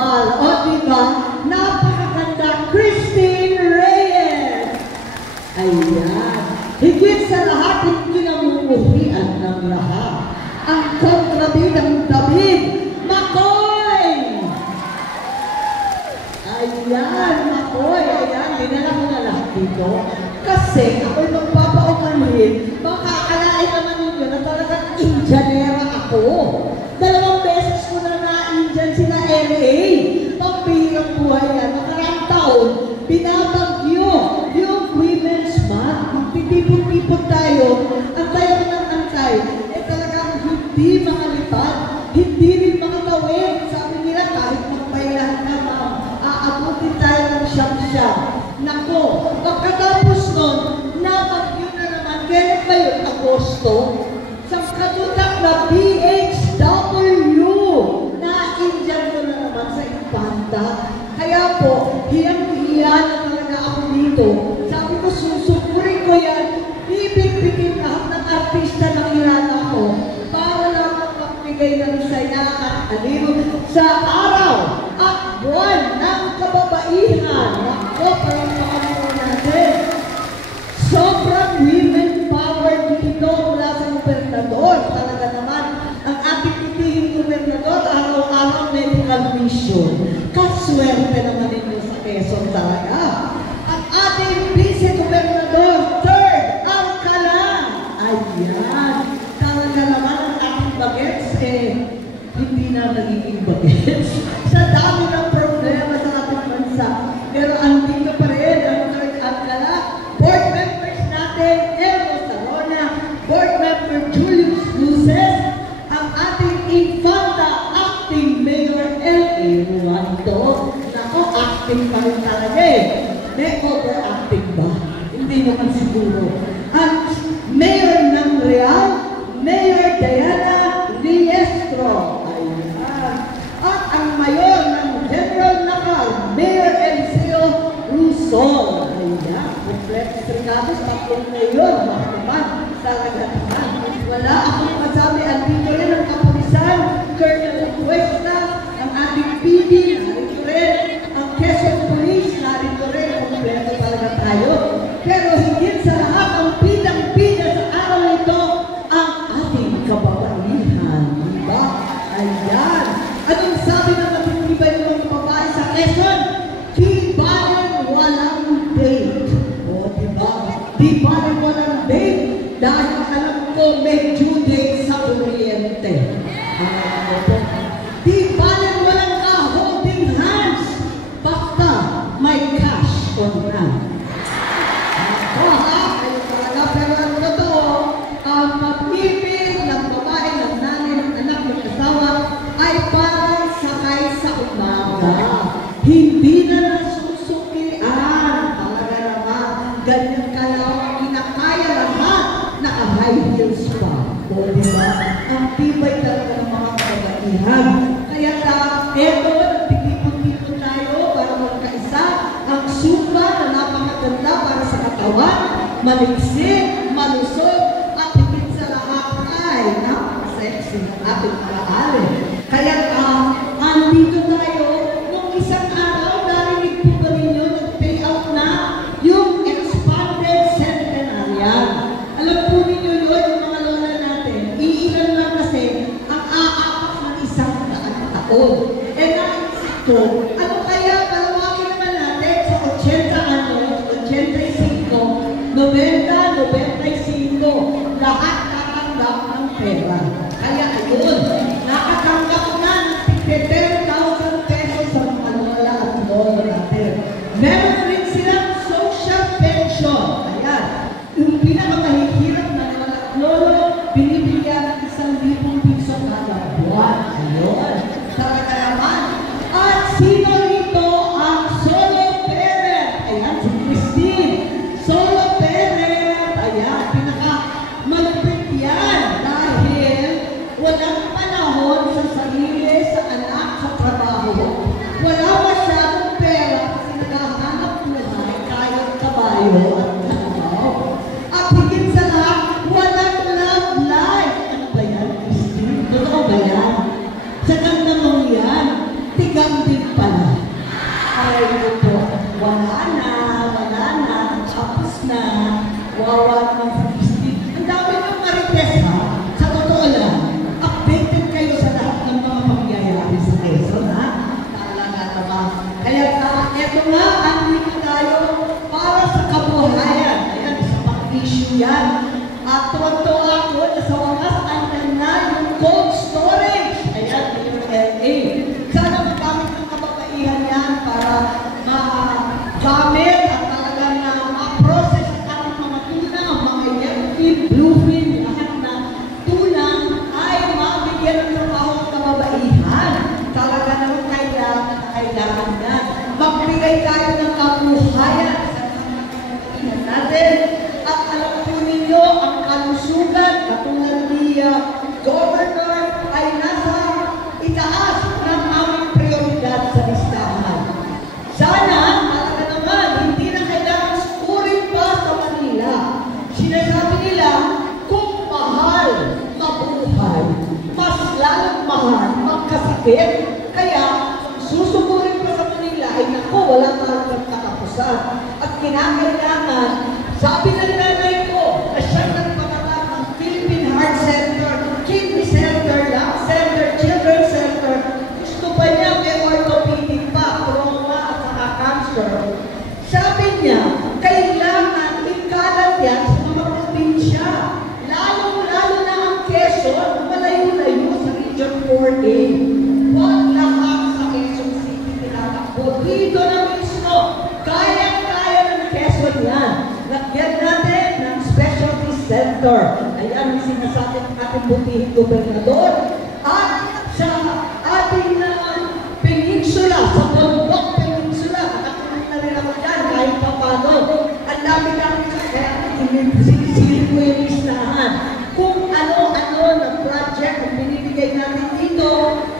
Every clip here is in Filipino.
Bal. O, diba? Napakaganda. Christine Reyes. Ayan. Higit sa lahat, hindi namumuhian ng lahat. Ang kontrabidang David Makoy. Ayan, Makoy. Ayan, dinala ko na lahat dito. Kasi ako'y magpapaumanhin, makakalain naman ninyo na talagang Indianera ako. 2 beses ko na na-Indian sila LA. Pambihirang buhay yan. Nakarang taon, binabagyo yung Women's Month. Pipipot-pipot tayo. Antay ko ng antay. Eh talagang hindi makalipad, hindi rin makatawid. Sabi nila kahit magpahilan ka, aabutin tayo ng siyam-siyam. Nako, pagkatapos nun, nabagyo na naman. Kailan ba yun? Agosto? Sa katutak na BHW na Indian ko na naman sa Infanta. Kaya po, hiyang-hiya na talaga ako dito. Sabi ko, susupurin ko yan. Bibig-bigin lahat ng artista ng Irana ko para lang magbigay ng saya at aliw sa araw at buwan ng kababaihan. Ako, parang makamuha natin. Sobrang women power dito mula sa gobernador. Talaga naman, ang ating itihing gobernador, araw-araw medical mission. Kaswerte naman ninyo sa Quezon talaga. Ang ating vice-gobernador, 3rd Alcala. Ayan. Talaga naman ang ating bagets, hindi na nagiging bagets. Sa dami ng problema sa ating bansa. Pero andito pa rin ang 3rd Alcala. Board members natin, Elmo Sarona, Board member Julius Luces, ang ating Infanta Acting Mayor L.A. Ruanto. Nako, acting pa rin talaga May overacting ba? Hindi naman siguro. At Mayor ng Real, Mayor Diana Riestro. Ayan. At ang Mayor ng General Nakal, Mayor Eliseo Rusol. Ayan. Complex Ricados, 3 mayor. Bakit naman? Talaga naman. Wala akong masabi. Andito rin ang kapulisan, Colonel Cuesta, ang ating PD, narito rin, ang Quezon Police, narito rin. Kompleto talaga tayo. Pero higit sa lahat, ang pidang-pida sa araw ito, ang ating kababaihan. Diba? Ayan. Anong sabi ng matitibay ng babae sa Quezon? Di balen walang date. O, diba? Di balen walang date. Dahil alam ko may due date sa kuryente. Di balen walang holding hands. Basta may cash on hand. Ako ha, kayo talaga. Pero ang totoo, ang pag-ibig ng babae, ng nanay, ng anak, ng asawa, ay parang sakay sa umaga. Hindi na nasusukian. Talaga naman, ganyan ka lang ang kinakaya lahat. Naka-high heels pa. O, diba? Ang tibay talaga ng mga kababaihan. Kaya eto ba, nagtitipon-tipon tayo para magkaisa. Ang sumba na napakaganda para sa katawan, maliksik, malusog, at higit sa lahat ay napaka-sexy ng ating alaali. Kaya andito tayo, nung isang araw, narinig po ba ninyo, nag-payout na yung expanded centenarian. Alam po ninyo yun, yung mga lola natin, iilan lang kasi ang aapak ng 100 taon. Naisip ko, ano kaya, palawagin naman natin sa 80 anos, 85, 90, 95, lahat nakatanggap ng pera. Kaya ayun, nakatanggap na ng 10,000 pesos sa mga lola at lola natin. Meron rin silang social pension. Ayan, yung pinakamahihirap na lola at lolo, binibigyan ng 1,000 piso kada buwan. Ayun, talaga naman. At sino rin din pala. Ay, po, wala na, tapos na, wawa naman sa Christy. Ang dami ng marites ha, sa totoo lang, updated kayo sa lahat ng mga pangyayari sa Quezon ha. Talaga naman. Kaya eto nga, andito tayo para sa kabuhayan. Ayan, isa pang issue yan. At tuwa-tuwa ako na sa wakas andyan na yung cold storage. Ayan, yung LA. Sana magamit ng kababaihan yan para magamit at talagang ma-process ang mga tuna, mga yellowfin, bluefin, lahat na tuna ay mabigyan ng trabaho ng kababaihan. Talaga naman kailangan yan. Magbigay tayo ng kabuhayan sa kababaihan natin. At alam po ninyo, ang kalusugan, katulad ni Governor, ay nasa itaas ng aming prioridad sa listahan. Sana, talaga naman, hindi na kailangan sukurin pa sa Manila. Sinasabi nila, kung mahal, mabuhay, mas lalong mahal, magkasakit, kaya susukurin pa sa Manila, ay naku, wala talagang katapusan. At kinakailangan, sabi ng nanay ko, na siya nagpamatak ng Philippine Heart Center, Kidney Center, Lung Center, Children's Center. Gusto pa niya may orthopedic pa, trauma at saka cancer. Sabi niya, kailangan ikalat yan sa mga probinsya. Lalo na ang Quezon, malayo-layo sa Region 4A. Huwag lahat sa Quezon City tinatakbo. Dito na mismo, kaya-kaya ng Quezon yan. Lagyan natin ng specialty center. Ayan ang sinasabi ng ating butihing gobernador. At sa ating peninsula, sa Bundok Peninsula, nakatuloy na rin ako dyan kahit pa paano. Ang dami namin kaya sinisili ko yung listahan. Kung ano-ano na project ang binibigay natin dito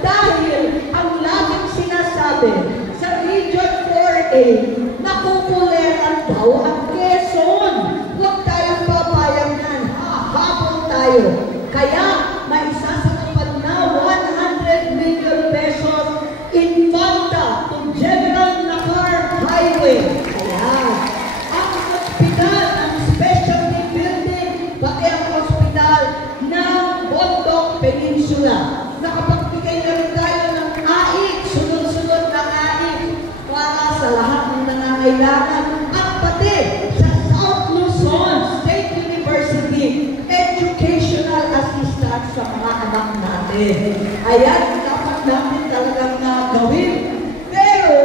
dahil ang laging sinasabi sa Region 4A, nakukuleran daw ang Quezon. Huwag tayong papayag yan. Hahabol tayo. Kaya, may isasakapal na 100 million pesos in Fanta to General Nakar Highway. Ayan. Ang hospital, ang specialty building, pati ang hospital ng Bundok Peninsula. Nakapagbigay na rin tayo ng AIC, sunod-sunod na AIC para sa lahat ng nangangailangan. At pati sa South Luzon State University, educational assistance sa mga anak natin. Ayan, dapat natin talagang gawin. Pero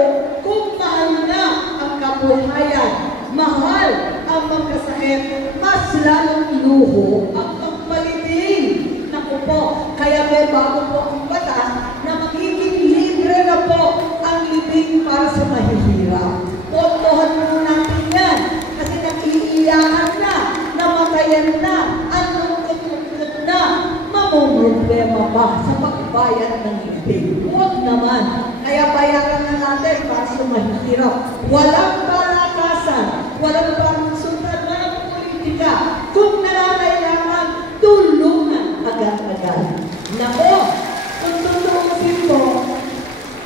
kung mahal na ang kabuhayan, mahal ang magkasakit, mas lalong luho ang pagpaliting. Naku po, kaya may bago po ang batas na magiging libre na po ang libing para sa mahihirap. Botohan mo natin yan kasi nag-iiyakan na, namatayan na, anong na, mamumroblema pa sa pagbayad ng libing. Huwag naman. Kaya bayaran na natin para sa mahihirap. Walang palakasan, walang pangusundan, walang politika. Kung nangangailangan, tulungan agad-agad. Nako, kung tutuusin mo,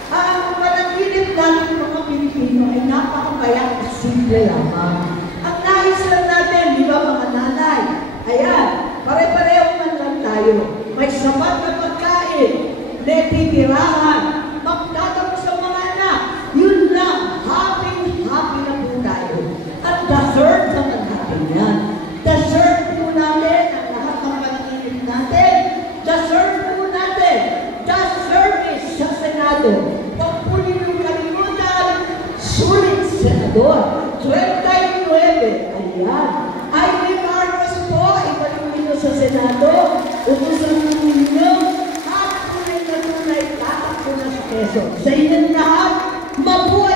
ang panaginip natin mga Pilipino ay napakabayang at simple lamang. Ang nais lang natin, di ba mga nanay? Ayan, pare-pareho man lang tayo. May sapat na pagkain, netitirahan, magtatapos sa mga anak. Yun lang, happy-happy na po tayo. At deserve naman natin yan. Deserve po natin ang lahat ng panaginip natin. Deserve po natin the service sa Senado. Huwag po ninyong kalimutan, sulit Senador. 29, ayan. Ivy Marcos po, ibalik ninyo sa Senado. Utusan po ninyo, at tunay na tunay, tatak po na sa Quezon. Sa inyong lahat, mabuhay!